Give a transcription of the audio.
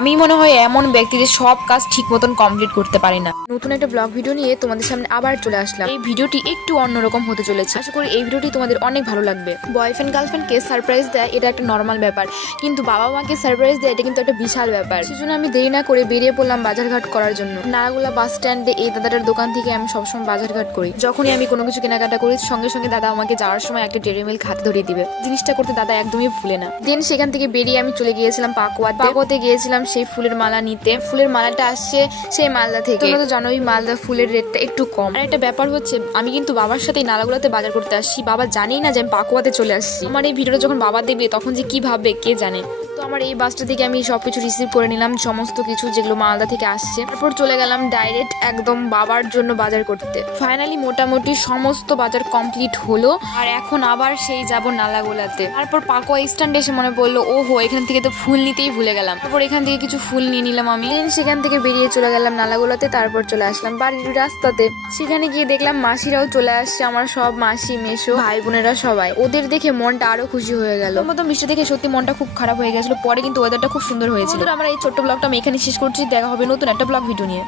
আমি মনে হয় এমন ব্যক্তি যে সব কাজ ঠিক মতন কমপ্লিট করতে পারে না। নতুন একটা ব্লগ ভিডিও নিয়ে তোমাদের সামনে আবার চলে আসলাম। এই ভিডিওটি একটু অন্যরকম হতে চলেছে, আশা করি এই ভিডিওটি তোমাদের অনেক ভালো লাগবে। বয়ফ্রেন্ড গার্লফ্রেন্ডকে সারপ্রাইজ দেয় এটা একটা নর্মাল ব্যাপার, কিন্তু বাবা মাকে সারপ্রাইজ দেয় এটা কিন্তু একটা বিশাল ব্যাপার। সেজন্য আমি দেরি না করে বেরিয়ে পড়লাম বাজারঘাট করার জন্য। নারাগোলা বাস স্ট্যান্ডে এই দাদাটার দোকান থেকে আমি সবসময় বাজারঘাট করি। যখনই আমি কোনো কিছু কেনাকাটা করি সঙ্গে সঙ্গে দাদা আমাকে যাওয়ার সময় একটা ডেয়ারি মিল্ক হাতে ধরিয়ে দিবে। জিনিসটা করতে দাদা একদমই ভুলে না। দেন সেখান থেকে বেরিয়ে আমি চলে গিয়েছিলাম পাকুয়াতে গিয়েছিলাম সেই ফুলের মালা নিতে। ফুলের মালাটা আসছে সেই মালদা থেকে। তোমরা তো জানোই মালদা ফুলের রেটটা একটু কম। আর একটা ব্যাপার হচ্ছে, আমি কিন্তু বাবার সাথে নালাগোলাতে বাজার করতে আসছি, বাবা জানেই না যে আমি পাকুয়াতে চলে আসছি। আমার এই ভিডিওটা যখন বাবা দেখবে তখন যে কি ভাববে কে জানে। তো আমার এই বাসটা থেকে আমি সবকিছু রিসিভ করে নিলাম, সমস্ত কিছু যেগুলো মালদা থেকে আসছে। তারপর চলে গেলাম ডাইরেক্ট একদম বাবার জন্য বাজার করতে। ফাইনালি মোটামুটি সমস্ত বাজার কমপ্লিট হলো, আর এখন আবার সেই যাব নালাগোলাতে। তারপর পাকুয়া স্ট্যান্ডে এসে মনে পড়লো, ওহো এখান থেকে তো ফুল নিতেই ভুলে গেলাম। তারপর এখান থেকে কিছু ফুল নিয়ে নিলাম আমি। সেখান থেকে বেরিয়ে চলে গেলাম নালাগোলাতে। তারপর চলে আসলাম বাড়ির রাস্তাতে। সেখানে গিয়ে দেখলাম মাসিরাও চলে আসছে, আমার সব মাসি মেশো ভাই বোনেরা সবাই। ওদের দেখে মনটা আরো খুশি হয়ে গেল। মতো মিষ্টি দেখে সত্যি মনটা খুব খারাপ হয়ে গেছিল, পরে কিন্তু ওয়েদারটা খুব সুন্দর হয়েছিল। আমরা এই ছোট্ট ব্লগটা আমি এখানে শেষ করছি, দেখা হবে নতুন একটা ব্লগ ভিডিও নিয়ে।